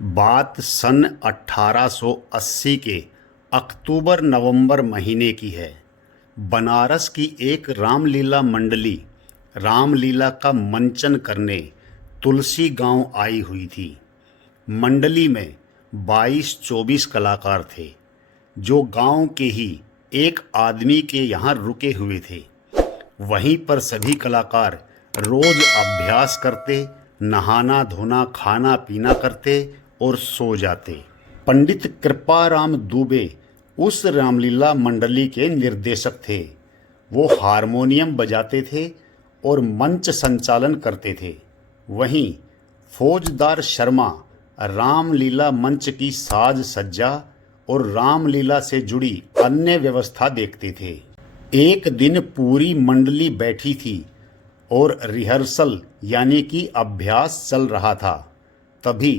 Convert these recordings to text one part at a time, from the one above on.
बात सन 1880 के अक्टूबर-नवंबर महीने की है। बनारस की एक रामलीला मंडली रामलीला का मंचन करने तुलसी गांव आई हुई थी। मंडली में 22-24 कलाकार थे, जो गांव के ही एक आदमी के यहाँ रुके हुए थे। वहीं पर सभी कलाकार रोज अभ्यास करते, नहाना धोना खाना पीना करते और सो जाते। पंडित कृपाराम दुबे उस रामलीला मंडली के निर्देशक थे। वो हारमोनियम बजाते थे और मंच संचालन करते थे। वहीं फौजदार शर्मा रामलीला मंच की साज सज्जा और रामलीला से जुड़ी अन्य व्यवस्था देखते थे। एक दिन पूरी मंडली बैठी थी और रिहर्सल यानी कि अभ्यास चल रहा था। तभी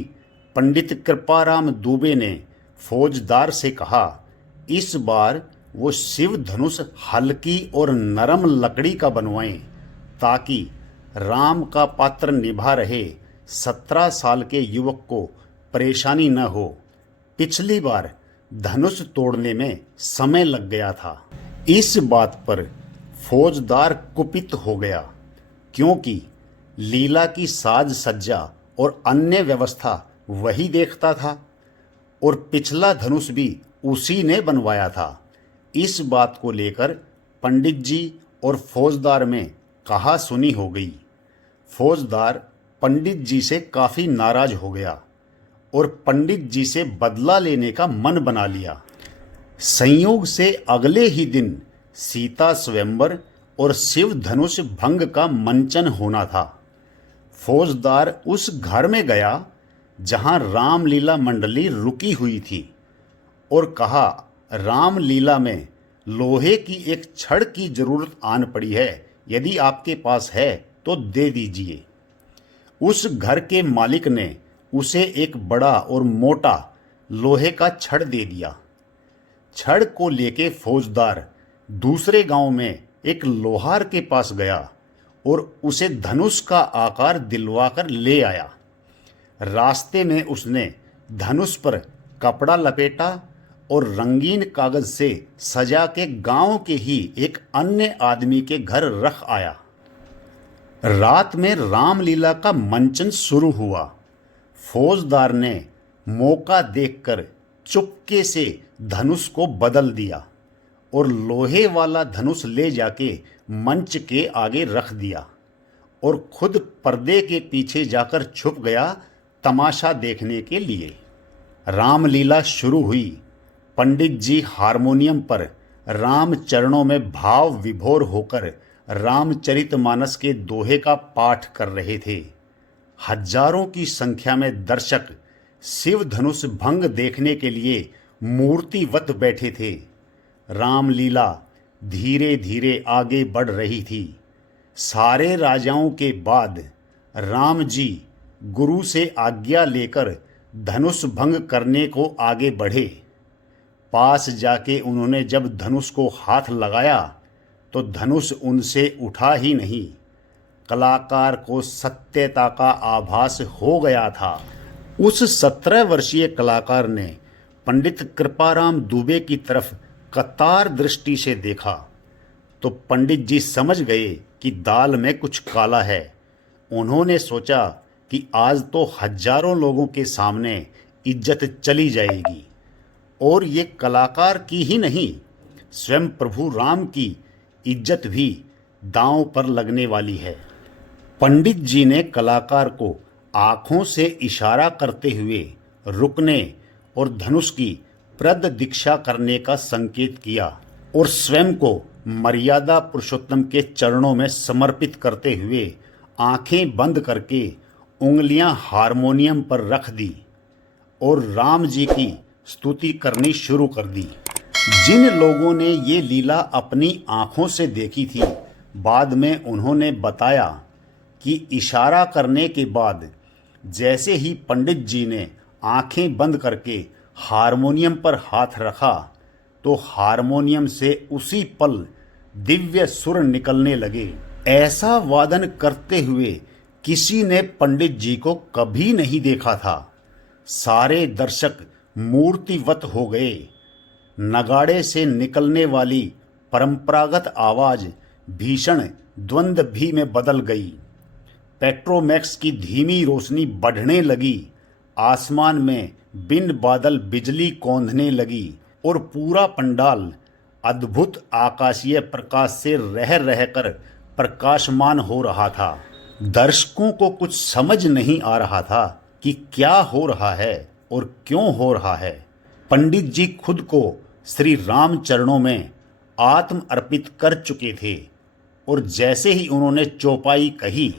पंडित कृपाराम दुबे ने फौजदार से कहा, इस बार वो शिव धनुष हल्की और नरम लकड़ी का बनवाएं, ताकि राम का पात्र निभा रहे 17 साल के युवक को परेशानी न हो। पिछली बार धनुष तोड़ने में समय लग गया था। इस बात पर फौजदार कुपित हो गया, क्योंकि लीला की साज सज्जा और अन्य व्यवस्था वही देखता था और पिछला धनुष भी उसी ने बनवाया था। इस बात को लेकर पंडित जी और फौजदार में कहा सुनी हो गई। फौजदार पंडित जी से काफ़ी नाराज हो गया और पंडित जी से बदला लेने का मन बना लिया। संयोग से अगले ही दिन सीता स्वयंवर और शिव धनुष भंग का मंचन होना था। फौजदार उस घर में गया जहां रामलीला मंडली रुकी हुई थी और कहा, रामलीला में लोहे की एक छड़ की जरूरत आन पड़ी है, यदि आपके पास है तो दे दीजिए। उस घर के मालिक ने उसे एक बड़ा और मोटा लोहे का छड़ दे दिया। छड़ को लेके फौजदार दूसरे गांव में एक लोहार के पास गया और उसे धनुष का आकार दिलवाकर ले आया। रास्ते में उसने धनुष पर कपड़ा लपेटा और रंगीन कागज से सजा के गांव के ही एक अन्य आदमी के घर रख आया। रात में रामलीला का मंचन शुरू हुआ। फौजदार ने मौका देखकर चुपके से धनुष को बदल दिया और लोहे वाला धनुष ले जाके मंच के आगे रख दिया और खुद पर्दे के पीछे जाकर छुप गया तमाशा देखने के लिए। रामलीला शुरू हुई। पंडित जी हारमोनियम पर राम चरणों में भाव विभोर होकर रामचरितमानस के दोहे का पाठ कर रहे थे। हजारों की संख्या में दर्शक शिव धनुष भंग देखने के लिए मूर्तिवत बैठे थे। रामलीला धीरे धीरे आगे बढ़ रही थी। सारे राजाओं के बाद राम जी गुरु से आज्ञा लेकर धनुष भंग करने को आगे बढ़े। पास जाके उन्होंने जब धनुष को हाथ लगाया तो धनुष उनसे उठा ही नहीं। कलाकार को सत्यता का आभास हो गया था। उस 17 वर्षीय कलाकार ने पंडित कृपाराम दुबे की तरफ कतार दृष्टि से देखा तो पंडित जी समझ गए कि दाल में कुछ काला है। उन्होंने सोचा कि आज तो हजारों लोगों के सामने इज्जत चली जाएगी और ये कलाकार की ही नहीं, स्वयं प्रभु राम की इज्जत भी दांव पर लगने वाली है। पंडित जी ने कलाकार को आँखों से इशारा करते हुए रुकने और धनुष की प्रद दीक्षा करने का संकेत किया और स्वयं को मर्यादा पुरुषोत्तम के चरणों में समर्पित करते हुए आंखें बंद करके उंगलियां हारमोनियम पर रख दी और राम जी की स्तुति करनी शुरू कर दी। जिन लोगों ने ये लीला अपनी आँखों से देखी थी, बाद में उन्होंने बताया कि इशारा करने के बाद जैसे ही पंडित जी ने आंखें बंद करके हारमोनियम पर हाथ रखा तो हारमोनियम से उसी पल दिव्य सुर निकलने लगे। ऐसा वादन करते हुए किसी ने पंडित जी को कभी नहीं देखा था। सारे दर्शक मूर्तिवत हो गए। नगाड़े से निकलने वाली परंपरागत आवाज भीषण द्वंद्व भी में बदल गई। पेट्रोमैक्स की धीमी रोशनी बढ़ने लगी। आसमान में बिन बादल बिजली कौंधने लगी और पूरा पंडाल अद्भुत आकाशीय प्रकाश से रह रहकर प्रकाशमान हो रहा था। दर्शकों को कुछ समझ नहीं आ रहा था कि क्या हो रहा है और क्यों हो रहा है। पंडित जी खुद को श्री राम चरणों में आत्म अर्पित कर चुके थे और जैसे ही उन्होंने चौपाई कही,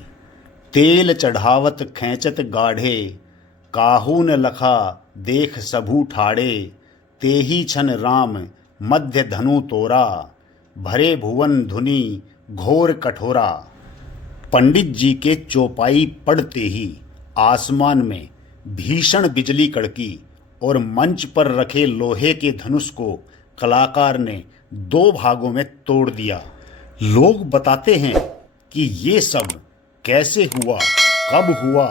तेल चढ़ावत खैंचत गाढ़े, काहू न लखा देख सबू ठाड़े, तेही छन राम मध्य धनु तोरा, भरे भुवन धुनि घोर कठोरा। पंडित जी के चौपाई पड़ते ही आसमान में भीषण बिजली कड़की और मंच पर रखे लोहे के धनुष को कलाकार ने 2 भागों में तोड़ दिया। लोग बताते हैं कि ये सब कैसे हुआ, कब हुआ,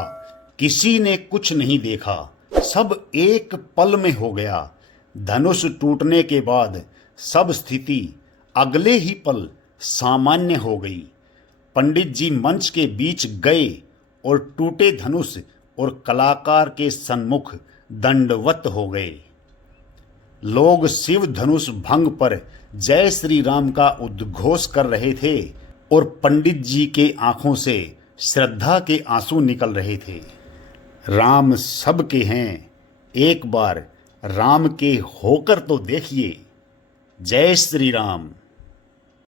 किसी ने कुछ नहीं देखा। सब एक पल में हो गया। धनुष टूटने के बाद सब स्थिति अगले ही पल सामान्य हो गई। पंडित जी मंच के बीच गए और टूटे धनुष और कलाकार के सन्मुख दंडवत हो गए। लोग शिव धनुष भंग पर जय श्री राम का उद्घोष कर रहे थे और पंडित जी के आंखों से श्रद्धा के आंसू निकल रहे थे। राम सबके हैं, एक बार राम के होकर तो देखिए। जय श्री राम।